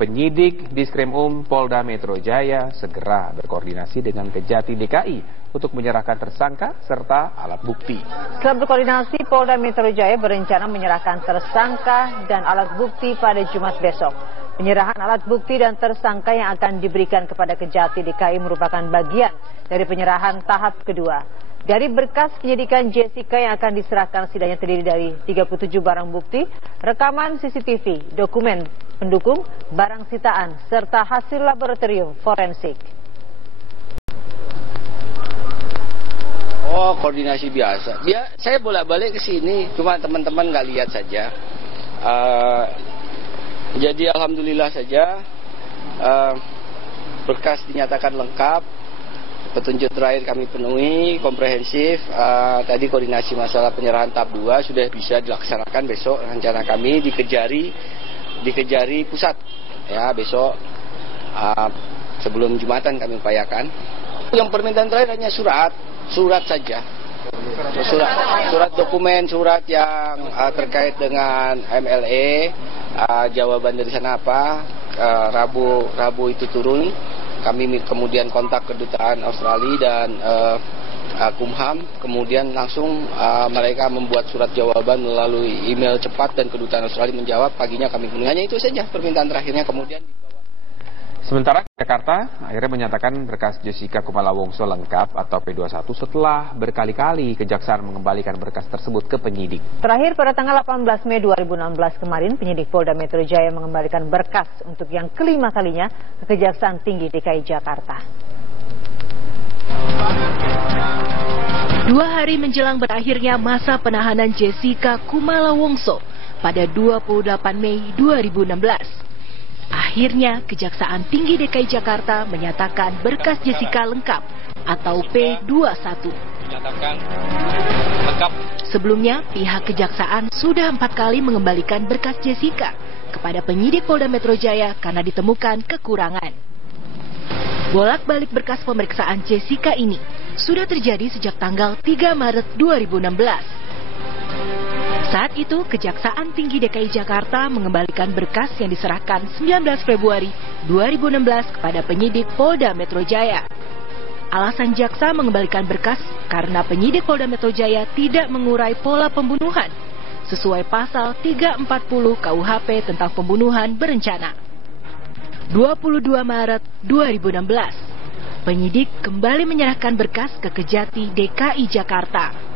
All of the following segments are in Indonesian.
Penyidik Diskrimum Polda Metro Jaya segera berkoordinasi dengan Kejati DKI untuk menyerahkan tersangka serta alat bukti. Setelah berkoordinasi, Polda Metro Jaya berencana menyerahkan tersangka dan alat bukti pada Jumat besok. Penyerahan alat bukti dan tersangka yang akan diberikan kepada Kejati DKI merupakan bagian dari penyerahan tahap kedua. Dari berkas penyidikan Jessica yang akan diserahkan setidaknya terdiri dari 37 barang bukti, rekaman CCTV, dokumen pendukung, barang sitaan, serta hasil laboratorium forensik. Oh, koordinasi biasa. Saya bolak-balik ke sini, cuma teman-teman nggak lihat saja. Jadi alhamdulillah saja berkas dinyatakan lengkap, petunjuk terakhir kami penuhi, komprehensif. Tadi koordinasi masalah penyerahan tahap 2 sudah bisa dilaksanakan besok. Rencana kami di Kejari Pusat, ya besok sebelum Jumatan kami upayakan. Yang permintaan terakhir hanya surat saja. Surat dokumen, surat yang terkait dengan MLE, jawaban dari sana apa, Rabu itu turun, kami kemudian kontak kedutaan Australia dan Kumham, kemudian langsung mereka membuat surat jawaban melalui email cepat dan kedutaan Australia menjawab, paginya kami penuhi. Hanya itu saja permintaan terakhirnya, kemudian Sementara Jakarta akhirnya menyatakan berkas Jessica Kumala Wongso lengkap atau P21 setelah berkali-kali Kejaksaan mengembalikan berkas tersebut ke penyidik. Terakhir pada tanggal 18 Mei 2016 kemarin, penyidik Polda Metro Jaya mengembalikan berkas untuk yang kelima kalinya ke Kejaksaan Tinggi DKI Jakarta. 2 hari menjelang berakhirnya masa penahanan Jessica Kumala Wongso pada 28 Mei 2016. Akhirnya, Kejaksaan Tinggi DKI Jakarta menyatakan berkas Jessica lengkap atau P21. Sebelumnya, pihak Kejaksaan sudah 4 kali mengembalikan berkas Jessica kepada penyidik Polda Metro Jaya karena ditemukan kekurangan. Bolak-balik berkas pemeriksaan Jessica ini sudah terjadi sejak tanggal 3 Maret 2016. Saat itu, Kejaksaan Tinggi DKI Jakarta mengembalikan berkas yang diserahkan 19 Februari 2016 kepada penyidik Polda Metro Jaya. Alasan jaksa mengembalikan berkas karena penyidik Polda Metro Jaya tidak mengurai pola pembunuhan sesuai pasal 340 KUHP tentang pembunuhan berencana. 22 Maret 2016, penyidik kembali menyerahkan berkas ke Kejati DKI Jakarta.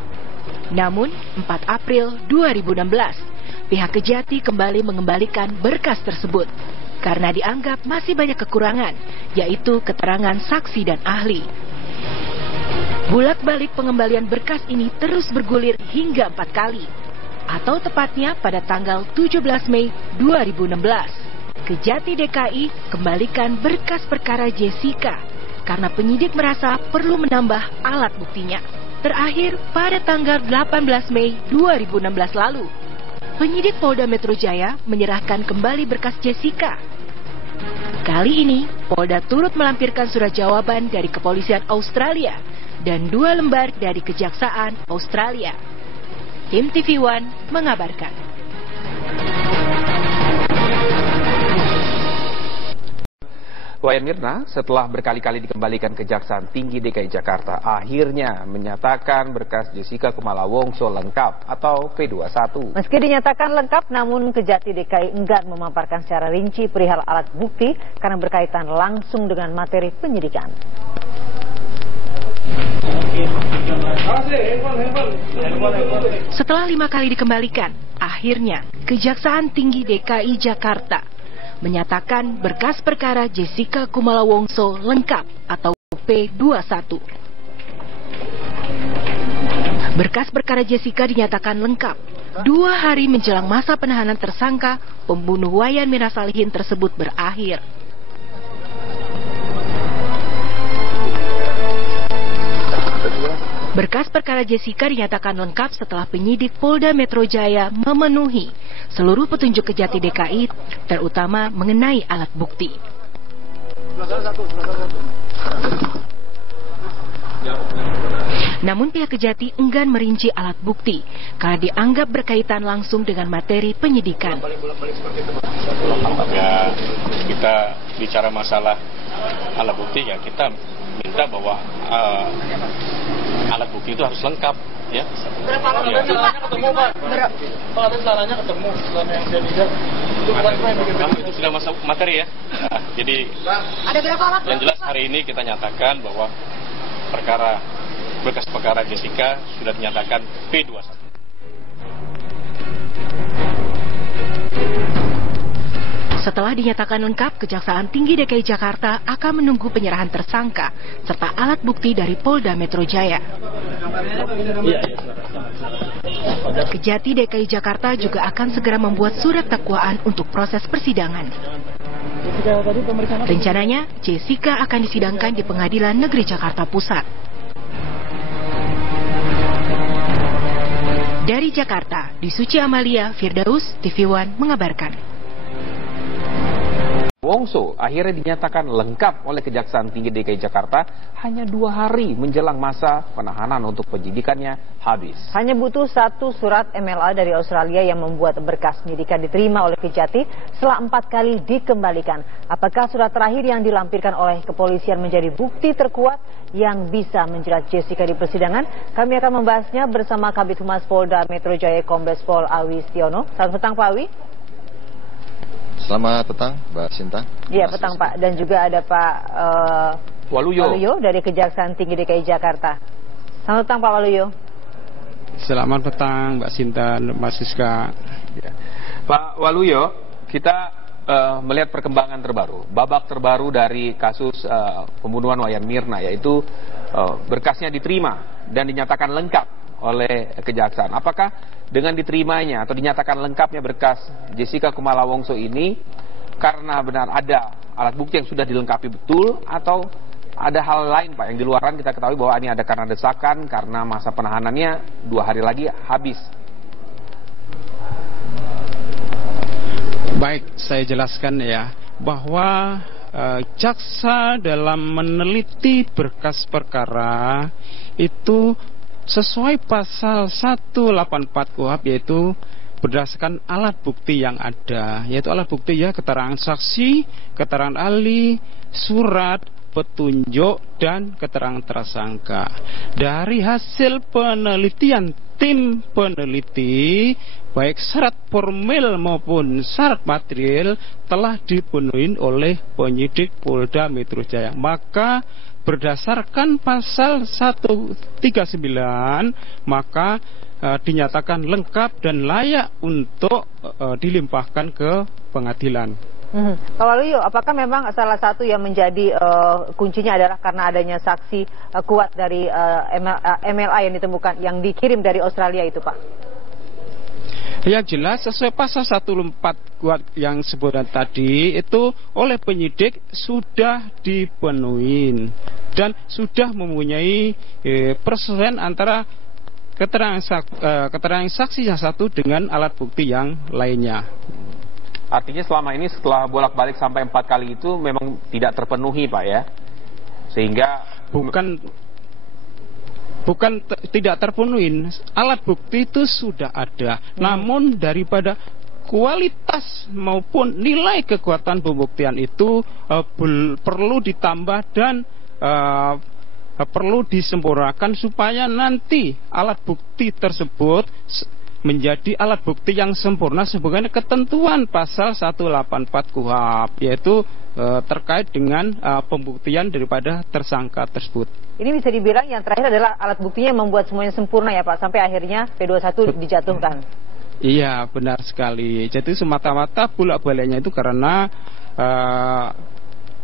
Namun, 4 April 2016, pihak Kejati kembali mengembalikan berkas tersebut karena dianggap masih banyak kekurangan, yaitu keterangan saksi dan ahli. Bolak-balik pengembalian berkas ini terus bergulir hingga 4 kali, atau tepatnya pada tanggal 17 Mei 2016. Kejati DKI kembalikan berkas perkara Jessica karena penyidik merasa perlu menambah alat buktinya. Terakhir pada tanggal 18 Mei 2016 lalu, penyidik Polda Metro Jaya menyerahkan kembali berkas Jessica. Kali ini, Polda turut melampirkan surat jawaban dari Kepolisian Australia dan 2 lembar dari Kejaksaan Australia. Tim TV One mengabarkan. Wayan Mirna setelah berkali-kali dikembalikan Kejaksaan Tinggi DKI Jakarta akhirnya menyatakan berkas Jessica Kumala Wongso lengkap atau P21. Meski dinyatakan lengkap, namun Kejati DKI enggan memaparkan secara rinci perihal alat bukti karena berkaitan langsung dengan materi penyidikan. Setelah 5 kali dikembalikan, akhirnya Kejaksaan Tinggi DKI Jakarta menyatakan berkas perkara Jessica Kumala Wongso lengkap atau P21. Berkas perkara Jessica dinyatakan lengkap 2 hari menjelang masa penahanan tersangka pembunuh Wayan Mirna Salihin tersebut berakhir. Berkas perkara Jessica dinyatakan lengkap setelah penyidik Polda Metro Jaya memenuhi seluruh petunjuk Kejati DKI, terutama mengenai alat bukti. Namun pihak Kejati enggan merinci alat bukti karena dianggap berkaitan langsung dengan materi penyidikan. Ya, kita bicara masalah alat bukti, ya kita minta bahwa alat bukti itu harus lengkap. Ya. Berapa alat bukti, Pak? Ketemu, Pak. Pak, ada celananya ketemu, celana yang saya lihat. Itu sudah masuk materi ya. Nah, jadi ada berapa alat? Yang jelas hari ini kita nyatakan bahwa berkas perkara Jessica sudah dinyatakan P21. Setelah dinyatakan lengkap, Kejaksaan Tinggi DKI Jakarta akan menunggu penyerahan tersangka serta alat bukti dari Polda Metro Jaya. Kejati DKI Jakarta juga akan segera membuat surat dakwaan untuk proses persidangan. Rencananya, Jessica akan disidangkan di Pengadilan Negeri Jakarta Pusat. Dari Jakarta, Disuci Amalia, Firdaus, TV One mengabarkan. Wongso akhirnya dinyatakan lengkap oleh Kejaksaan Tinggi DKI Jakarta hanya 2 hari menjelang masa penahanan untuk penyidikannya habis. Hanya butuh 1 surat MLA dari Australia yang membuat berkas penyidikan diterima oleh Kejati setelah 4 kali dikembalikan. Apakah surat terakhir yang dilampirkan oleh kepolisian menjadi bukti terkuat yang bisa menjerat Jessica di persidangan? Kami akan membahasnya bersama Kabid Humas Polda Metro Jaya Kombes Pol Awi Setiono. Selamat petang Pak Awi. Selamat petang, Mbak Sinta. Iya, petang Pak. Dan juga ada Pak Waluyo dari Kejaksaan Tinggi DKI Jakarta. Selamat petang Pak Waluyo. Selamat petang Mbak Sinta, Mas Siska. Ya. Pak Waluyo, kita melihat perkembangan terbaru, babak terbaru dari kasus pembunuhan Wayan Mirna, yaitu berkasnya diterima dan dinyatakan lengkap oleh Kejaksaan. Apakah dengan diterimanya atau dinyatakan lengkapnya berkas Jessica Kumala Wongso ini karena benar ada alat bukti yang sudah dilengkapi betul, atau ada hal lain Pak yang di luaran? Kita ketahui bahwa ini ada karena desakan, karena masa penahanannya 2 hari lagi habis. Baik, saya jelaskan ya, bahwa jaksa dalam meneliti berkas perkara itu sesuai pasal 184 KUHP, yaitu berdasarkan alat bukti yang ada, yaitu alat bukti ya, keterangan saksi, keterangan ahli, surat, petunjuk, dan keterangan tersangka. Dari hasil penelitian tim peneliti, baik syarat formil maupun syarat material telah dipenuhi oleh penyidik Polda Metro Jaya. Maka berdasarkan pasal 139, maka dinyatakan lengkap dan layak untuk dilimpahkan ke pengadilan. Pak Waluyo, apakah memang salah satu yang menjadi kuncinya adalah karena adanya saksi kuat dari MLA yang ditemukan, yang dikirim dari Australia itu, Pak? Yang jelas sesuai pasal 104 kuat yang sebutan tadi itu oleh penyidik sudah dipenuhi dan sudah mempunyai persesuaian antara keterangan saksi yang satu dengan alat bukti yang lainnya. Artinya selama ini setelah bolak-balik sampai 4 kali itu memang tidak terpenuhi Pak ya? Sehingga Bukan tidak terpenuhi, alat bukti itu sudah ada. Namun daripada kualitas maupun nilai kekuatan pembuktian itu perlu ditambah dan perlu disempurnakan supaya nanti alat bukti tersebut menjadi alat bukti yang sempurna sebagaimana ketentuan pasal 184 KUHP, yaitu terkait dengan pembuktian daripada tersangka tersebut. Ini bisa dibilang yang terakhir adalah alat buktinya yang membuat semuanya sempurna ya Pak, sampai akhirnya P21 dijatuhkan. Iya, benar sekali. Jadi semata-mata bolak-baliknya itu karena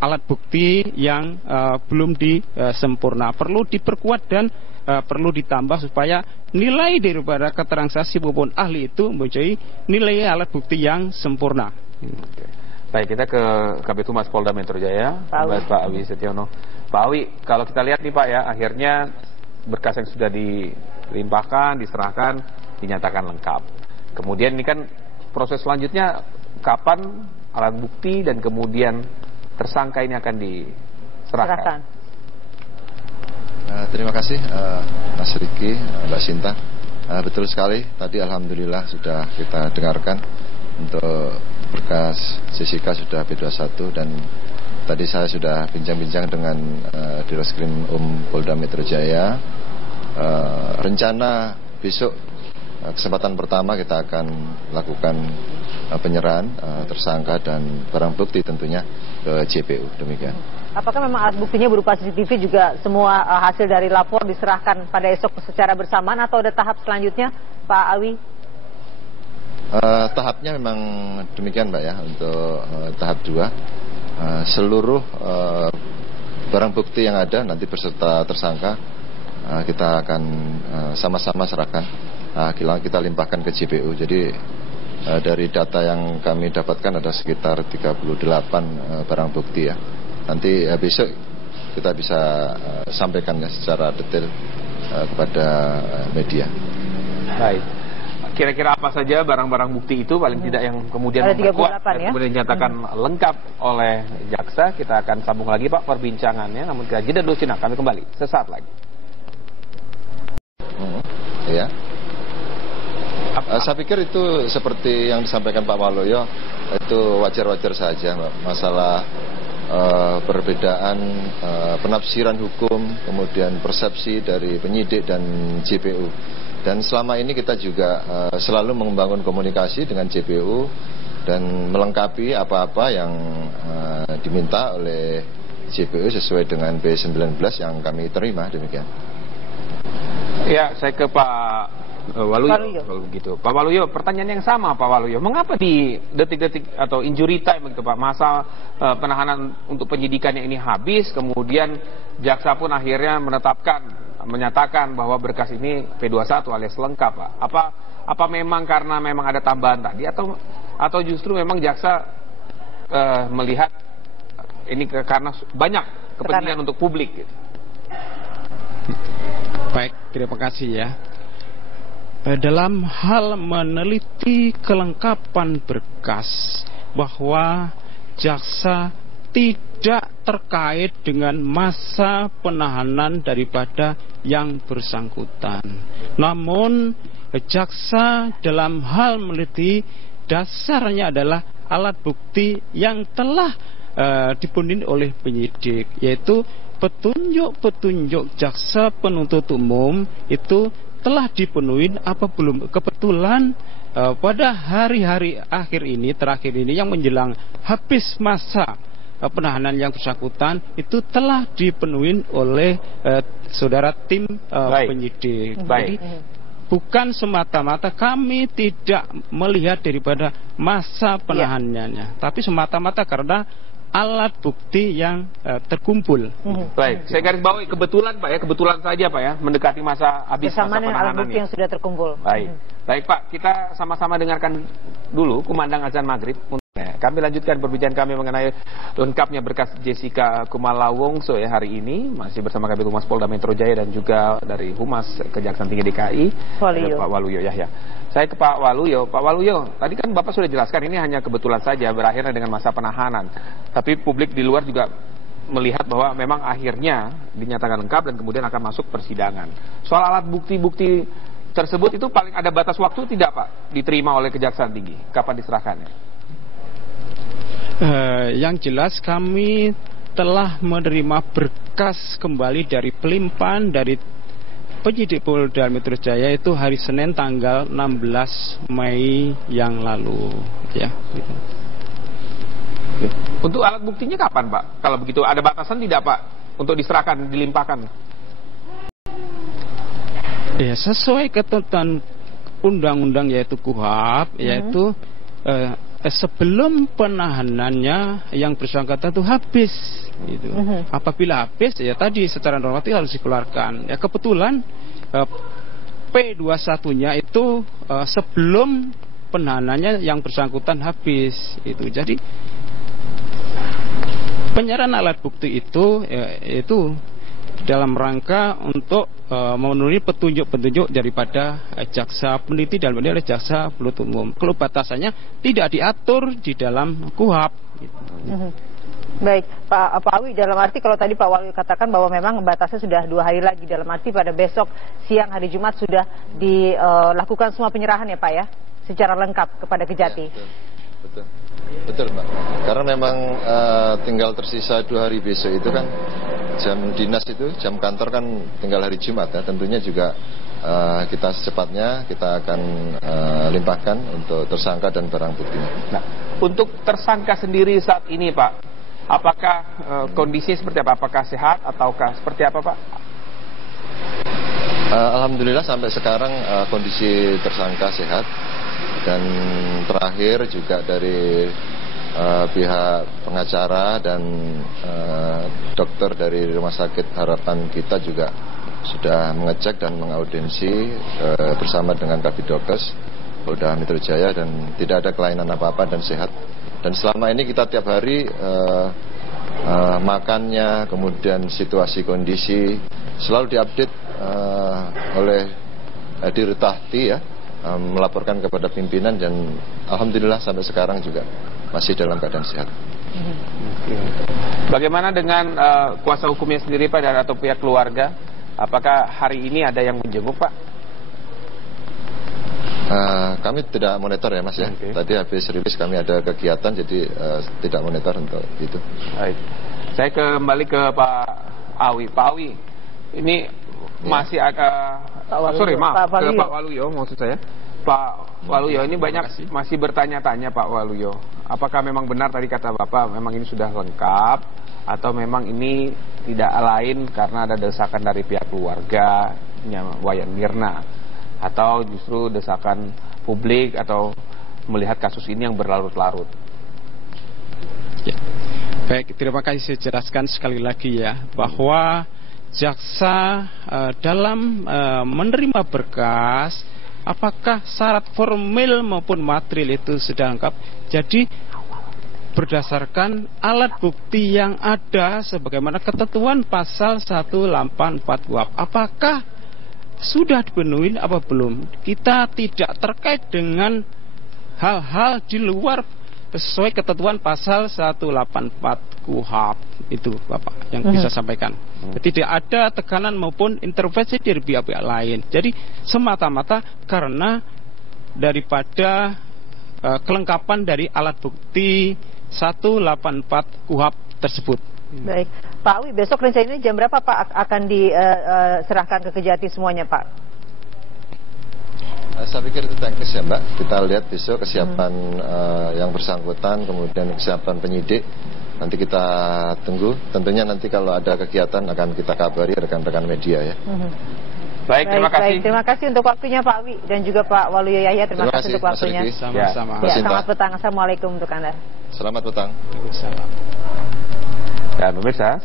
alat bukti yang belum disempurna, perlu diperkuat dan perlu ditambah supaya nilai daripada keterangan saksi maupun ahli itu menjadi nilai alat bukti yang sempurna. Baik, kita ke Kabid Humas Polda Metro Jaya, Pak Awi Setiono. Pak Awi, kalau kita lihat nih Pak ya, akhirnya berkas yang sudah dilimpahkan, diserahkan, dinyatakan lengkap. Kemudian ini kan proses selanjutnya kapan alat bukti dan kemudian tersangka ini akan diserahkan? Terima kasih Mas Riki, Mbak Sinta. Betul sekali, tadi alhamdulillah sudah kita dengarkan untuk berkas Jessica sudah B21 dan tadi saya sudah bincang-bincang dengan Direskrim Polda Metro Jaya. Rencana besok kesempatan pertama kita akan lakukan penyerahan tersangka dan barang bukti tentunya ke JPU, demikian. Apakah memang alat buktinya berupa CCTV juga semua hasil dari lapor diserahkan pada esok secara bersamaan atau ada tahap selanjutnya, Pak Awi? Tahapnya memang demikian, Mbak, ya. Untuk tahap 2 seluruh barang bukti yang ada nanti beserta tersangka kita akan sama-sama serahkan, kita limpahkan ke JPU. Jadi dari data yang kami dapatkan ada sekitar 38 barang bukti ya. Nanti besok kita bisa sampaikan ya secara detail kepada media. Baik. Kira-kira apa saja barang-barang bukti itu paling tidak yang kemudian memperkuat dan kemudian dinyatakan lengkap oleh jaksa. Kita akan sambung lagi Pak perbincangannya. Namun kita jeda dulu, kami kembali sesaat lagi. Ya. Saya pikir itu seperti yang disampaikan Pak Waluyo, itu wajar-wajar saja, masalah perbedaan penafsiran hukum, kemudian persepsi dari penyidik dan JPU. Dan selama ini kita juga selalu membangun komunikasi dengan JPU dan melengkapi apa-apa yang diminta oleh JPU sesuai dengan B19 yang kami terima, demikian. Ya, saya ke Pak Waluyo. Kalau begitu, Pak Waluyo, pertanyaan yang sama Pak Waluyo. Mengapa di detik-detik atau injury time begitu Pak, masa penahanan untuk penyidikannya ini habis, kemudian jaksa pun akhirnya menyatakan bahwa berkas ini P21 alias lengkap Pak. Apa memang karena memang ada tambahan tadi atau justru memang jaksa melihat ini karena banyak kepentingan untuk publik gitu. Baik, terima kasih ya. Dalam hal meneliti kelengkapan berkas, bahwa jaksa tidak terkait dengan masa penahanan daripada yang bersangkutan. Namun jaksa dalam hal meneliti dasarnya adalah alat bukti yang telah dipenuhi oleh penyidik, yaitu petunjuk-petunjuk jaksa penuntut umum itu telah dipenuhi apa belum. Kebetulan pada hari-hari akhir ini, terakhir ini yang menjelang habis masa penahanan yang bersangkutan itu telah dipenuhi oleh saudara tim penyidik. Jadi bukan semata-mata kami tidak melihat daripada masa penahanannya, tapi semata-mata karena alat bukti yang terkumpul. Baik, saya garis bawahi kebetulan Pak ya, kebetulan saja Pak ya, mendekati masa habis masa penahanan alat bukti yang sudah terkumpul. Baik, baik Pak, kita sama-sama dengarkan dulu kumandang azan maghrib. Kami lanjutkan perbincangan kami mengenai lengkapnya berkas Jessica Kumala Wongso ya hari ini, masih bersama Kabid Humas Polda Metro Jaya dan juga dari Humas Kejaksaan Tinggi DKI, Pak Waluyo Yahya. Saya ke Pak Waluyo. Pak Waluyo, tadi kan Bapak sudah jelaskan ini hanya kebetulan saja berakhirnya dengan masa penahanan. Tapi publik di luar juga melihat bahwa memang akhirnya dinyatakan lengkap dan kemudian akan masuk persidangan. Soal alat bukti-bukti tersebut itu paling ada batas waktu tidak Pak diterima oleh Kejaksaan Tinggi? Kapan diserahkannya? Yang jelas kami telah menerima berkas kembali dari pelimpahan dari penyidik Polda Metro Jaya itu hari Senin tanggal 16 Mei yang lalu ya. Untuk alat buktinya kapan Pak? Kalau begitu ada batasan tidak Pak untuk diserahkan, dilimpahkan? Ya, sesuai ketentuan undang-undang yaitu KUHP, yaitu sebelum penahanannya yang bersangkutan itu habis gitu. Apabila habis ya tadi secara normatif harus dikeluarkan. Ya kebetulan P21-nya itu sebelum penahanannya yang bersangkutan habis itu. Jadi penyerahan alat bukti itu itu dalam rangka untuk memenuhi petunjuk-petunjuk daripada jaksa peneliti dalam ini oleh jaksa penuntut umum. Kalau batasannya tidak diatur di dalam KUHP. Gitu. Baik, Pak Awi, dalam arti kalau tadi Pak Waluyo katakan bahwa memang batasnya sudah 2 hari lagi, dalam arti pada besok siang hari Jumat sudah dilakukan semua penyerahan ya Pak ya, secara lengkap kepada Kejati. Ya, betul Mbak. Karena memang tinggal tersisa 2 hari besok itu kan jam dinas itu, jam kantor kan tinggal hari Jumat ya. Tentunya juga kita secepatnya kita akan limpahkan untuk tersangka dan barang buktinya. Nah, untuk tersangka sendiri saat ini Pak, apakah kondisinya seperti apa? Apakah sehat ataukah seperti apa Pak? Alhamdulillah sampai sekarang kondisi tersangka sehat. Dan terakhir juga dari pihak pengacara dan dokter dari Rumah Sakit Harapan kita juga sudah mengecek dan mengaudiensi bersama dengan Kabidokes Polda Metro Jaya dan tidak ada kelainan apa-apa dan sehat. Dan selama ini kita tiap hari makannya, kemudian situasi kondisi selalu diupdate oleh Dirutahti ya, melaporkan kepada pimpinan dan alhamdulillah sampai sekarang juga masih dalam keadaan sehat. Bagaimana dengan kuasa hukumnya sendiri Pak dan atau pihak keluarga? Apakah hari ini ada yang menjenguk Pak? Kami tidak monitor ya Mas ya. Tadi habis rilis kami ada kegiatan jadi tidak monitor untuk itu. Baik. Saya kembali ke Pak Awi. Pak Awi, ini masih agak ke Pak Waluyo maksud saya. Pak Waluyo ini banyak masih bertanya-tanya Pak Waluyo. Apakah memang benar tadi kata Bapak memang ini sudah lengkap atau memang ini tidak lain karena ada desakan dari pihak keluarga Wayan Mirna? Atau justru desakan publik atau melihat kasus ini yang berlarut-larut? Ya. Baik, terima kasih saya jelaskan sekali lagi ya bahwa jaksa dalam menerima berkas apakah syarat formil maupun material itu sudah lengkap. Jadi berdasarkan alat bukti yang ada sebagaimana ketentuan pasal 184 KUHP, apakah sudah dipenuhi apa belum. Kita tidak terkait dengan hal-hal di luar sesuai ketentuan pasal 184 KUHP itu Bapak yang bisa sampaikan. Tidak ada tekanan maupun intervensi dari pihak-pihak lain. Jadi semata-mata karena daripada kelengkapan dari alat bukti 184 KUHP tersebut. Baik, Pak Awi, besok rencananya jam berapa Pak akan diserahkan ke Kejati semuanya Pak? Saya pikir itu teknis ya Mbak. Kita lihat besok kesiapan yang bersangkutan, kemudian kesiapan penyidik. Nanti kita tunggu. Tentunya nanti kalau ada kegiatan akan kita kabari rekan-rekan media ya. Baik, terima kasih. Baik, terima kasih untuk waktunya Pak Awi dan juga Pak Waluyo Yahya. Terima kasih untuk waktunya. Sama-sama. Ya, selamat petang. Assalamualaikum untuk Anda. Selamat petang. Waalaikumsalam. Dan pemirsa,